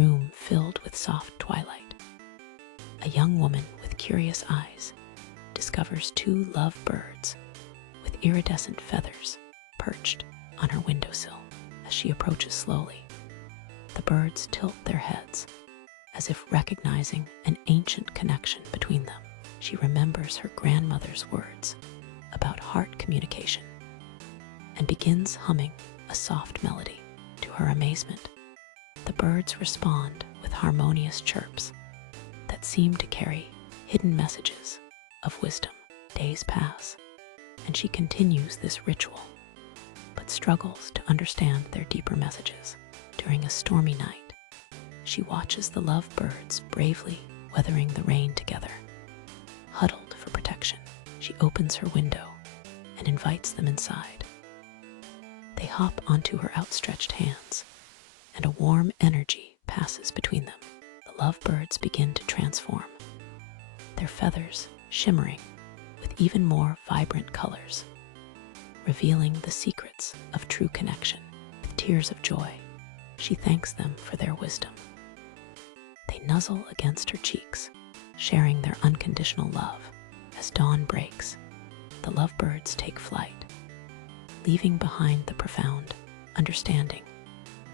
room filled with soft twilight. A young woman with curious eyes discovers two lovebirds with iridescent feathers perched on her windowsill. As she approaches slowly, the birds tilt their heads as if recognizing an ancient connection between them. She remembers her grandmother's words about heart communication and begins humming a soft melody. To her amazement, the birds respond with harmonious chirps that seem to carry hidden messages of wisdom. Days pass, and she continues this ritual, but struggles to understand their deeper messages. During a stormy night, she watches the lovebirds bravely weathering the rain together. Huddled for protection, she opens her window and invites them inside. They hop onto her outstretched hands, and a warm energy passes between them. The lovebirds begin to transform, their feathers shimmering with even more vibrant colors, revealing the secrets of true connection. With tears of joy, she thanks them for their wisdom. They nuzzle against her cheeks, sharing their unconditional love. As dawn breaks, the lovebirds take flight, leaving behind the profound understanding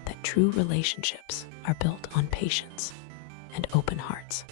that true relationships are built on patience and open hearts.